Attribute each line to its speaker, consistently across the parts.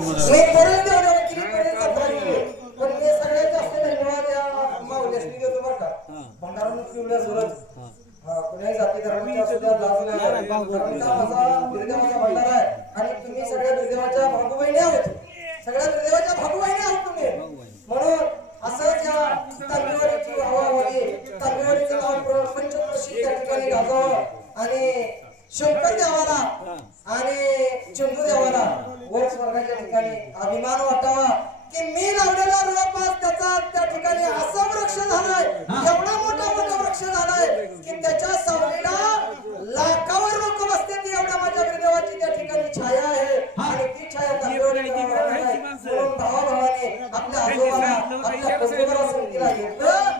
Speaker 1: मी करेन तेवढं किती करेन सतरा किलो. पण मी सगळ्यात जास्त धन्यवाद या माऊल्यासनी देतो बरं का. भंडारा पिवळ्या सुरत हा, कुण्याही जाती धर्माच्या असू द्या, लाज नाही. कारण का माझा दुर्दैवाचा भंडारा आहे. आणि तुम्ही सगळ्या दुर्दैवाच्या भागूबहिणी आहोत. सगळ्या दुर्दैवाच्या भागूबहिणी आहोत तुम्ही. म्हणून असंच या तांबेवाडीची हवाहवाली तांबेवाडीचं नाव प्र- पंचक्रोशी त्या ठिकाणी गाजावं आणि शंकर देवाला आणि चंदू देवाला ठिकाणी अभिमान वाटावा की मी लावलेला रोप आज त्याचा त्या ठिकाणी असा वृक्ष झालाय. एवढा मोठा मोठा वृक्ष झालाय की त्याच्या सावलीला लाखावर लोक बसतात एवढ्या माझ्या गुरुदेवाची त्या ठिकाणी छाया आहे. आणि ती छाया भावाभावाने आपल्या आजोबाला आपल्या कुटुंबाला संगतीला घेतलं.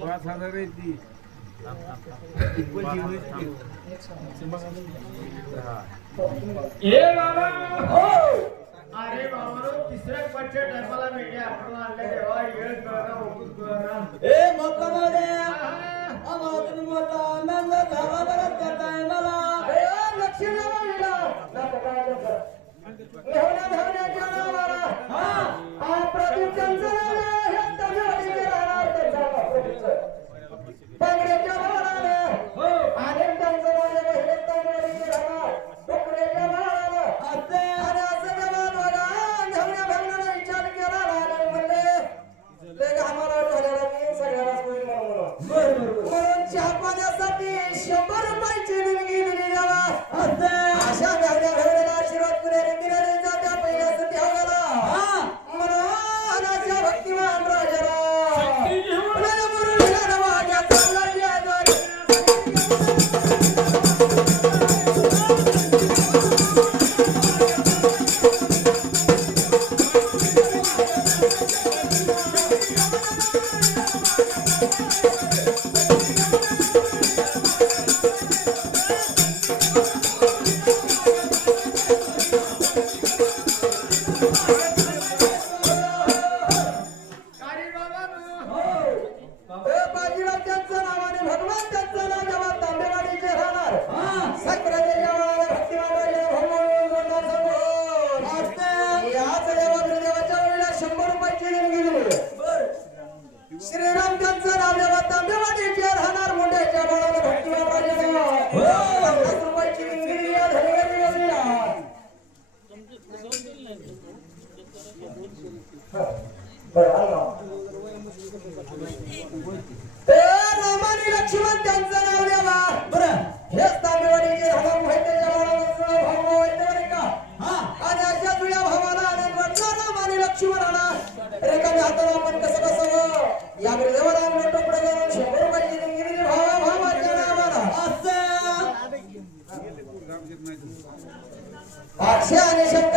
Speaker 1: पाच अरे बाबा
Speaker 2: तिसऱ्या पाचच्या टायमाला मेढ्या आपण आणले
Speaker 3: मोठा आनंद झाला बरं त्या टायमाला
Speaker 1: लक्ष द्यावा धावण्या धावण्या जाताना आपण कसं बसावं? या ब्रिजवर अंगण टोपडं घालून शंभर रुपयाची आणि शंभर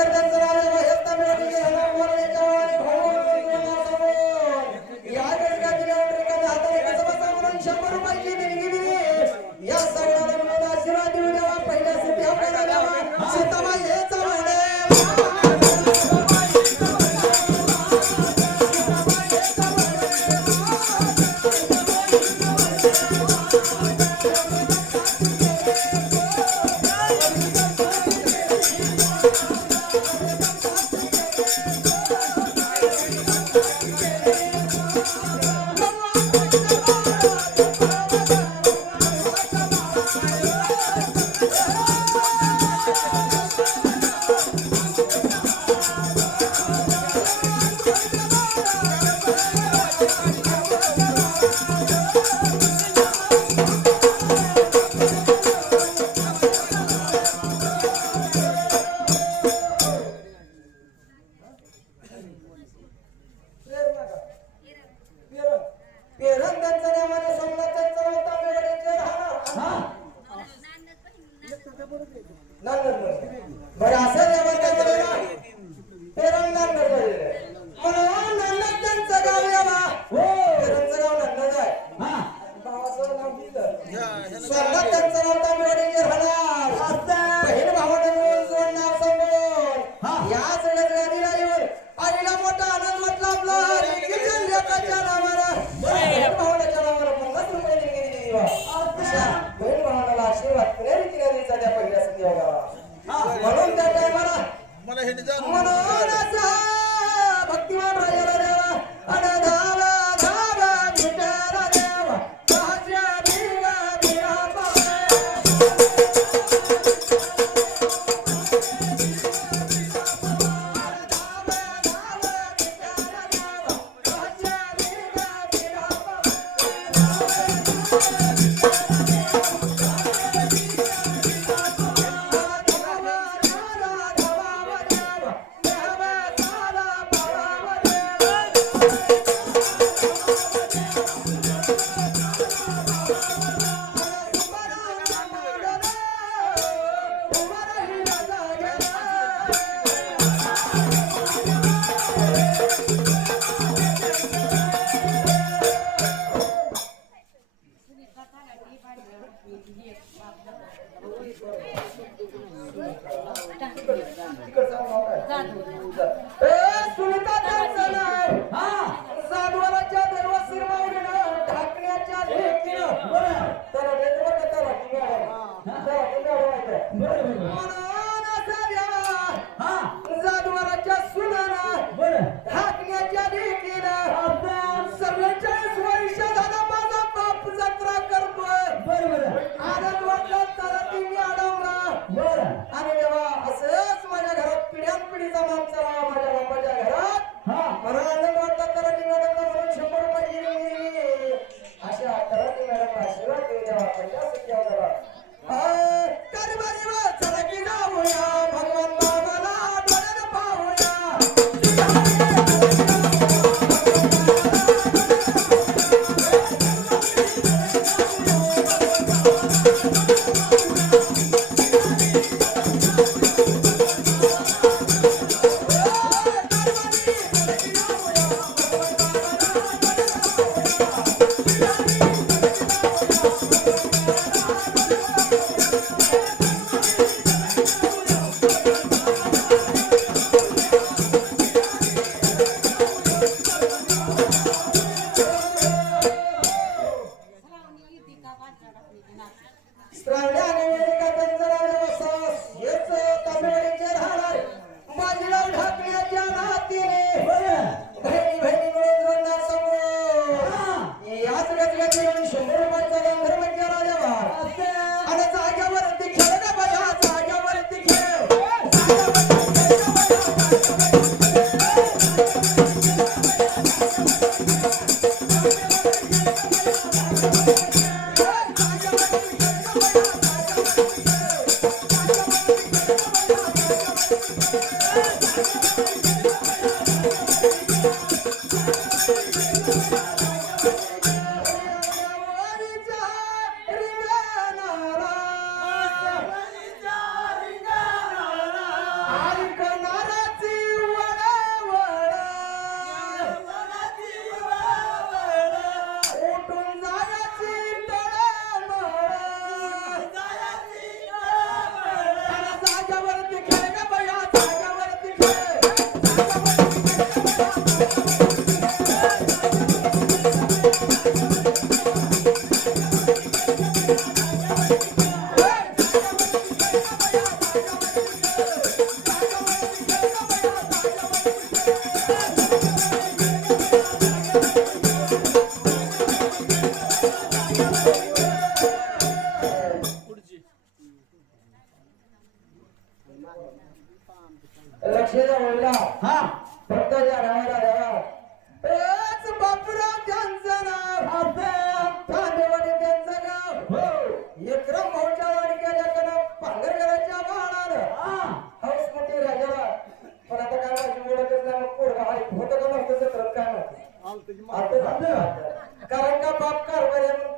Speaker 1: कारण का बाप कारभार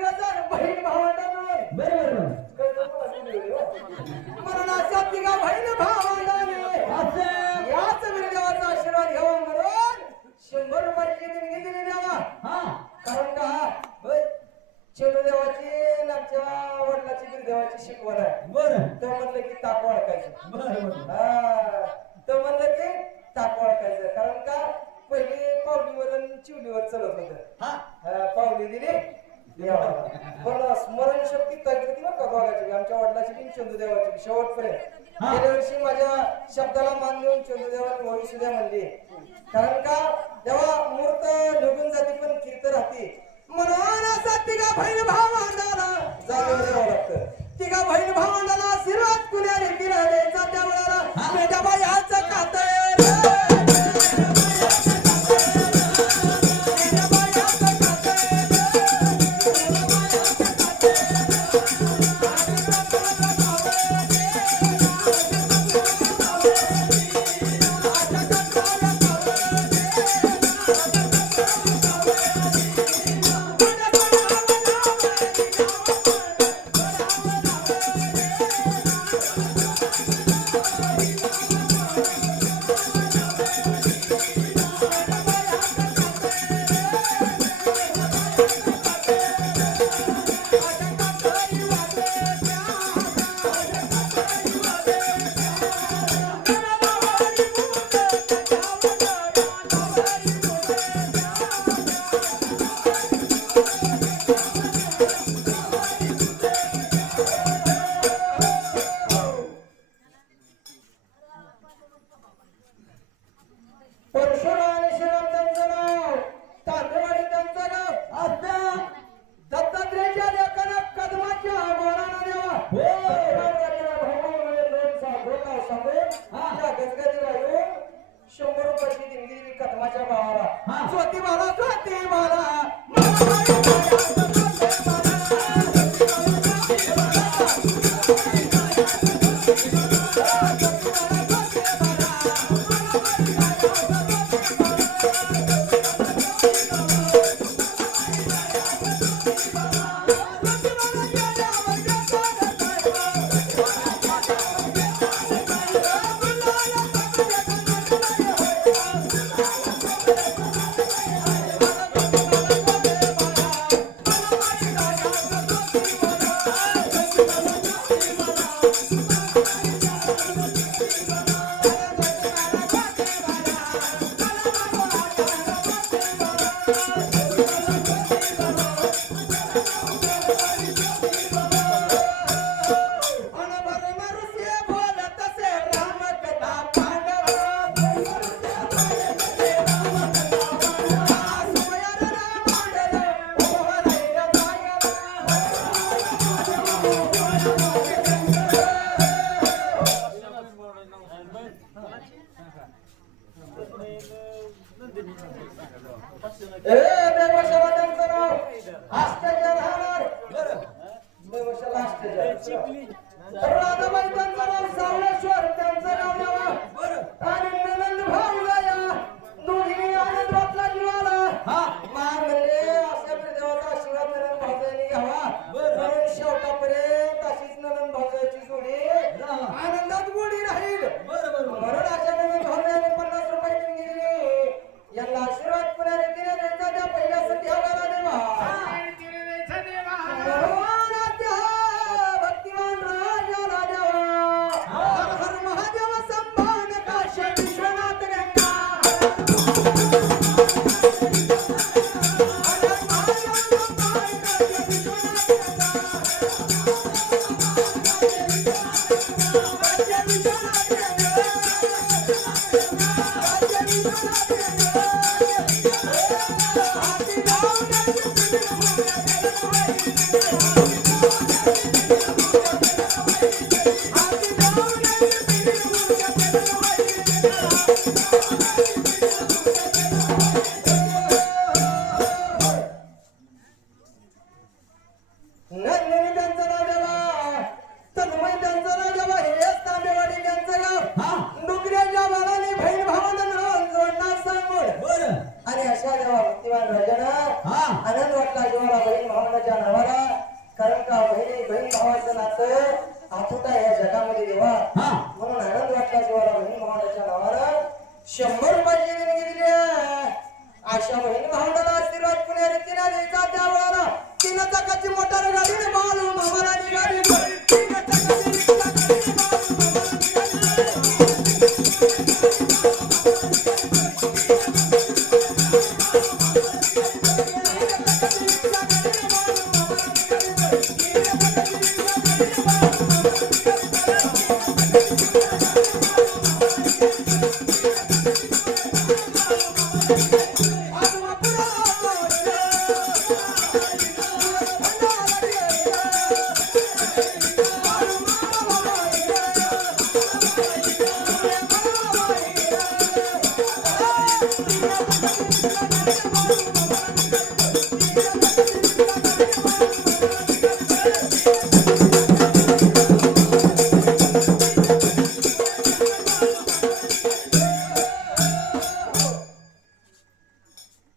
Speaker 1: वेगळं आशीर्वाद घ्यावा म्हणून शंभर रुपयाची जमीन आमच्या वडिलाची गिरदेवाची शिकवण आहे.
Speaker 3: बरं.
Speaker 1: तो म्हणलं ताप ओळखायचं म्हणलं की ताप ओळखायचं कारण का? पहिली पावलीवरून चिवलीवर चढत होत.
Speaker 3: हा
Speaker 1: पावली दिली. देवाला स्मरण शक्ती तरी होती बरं का दोघाची आमच्या वडिलाची पण चंदूदेवाची. शेवटपर्यंत. गेल्या वर्षी माझ्या शब्दाला मान देऊन चंदूदेवाने भविष्य द्या म्हणली. कारण का? देवा मूर्त लगून जाते पण कीर्त राहते. मनाला भाव भैर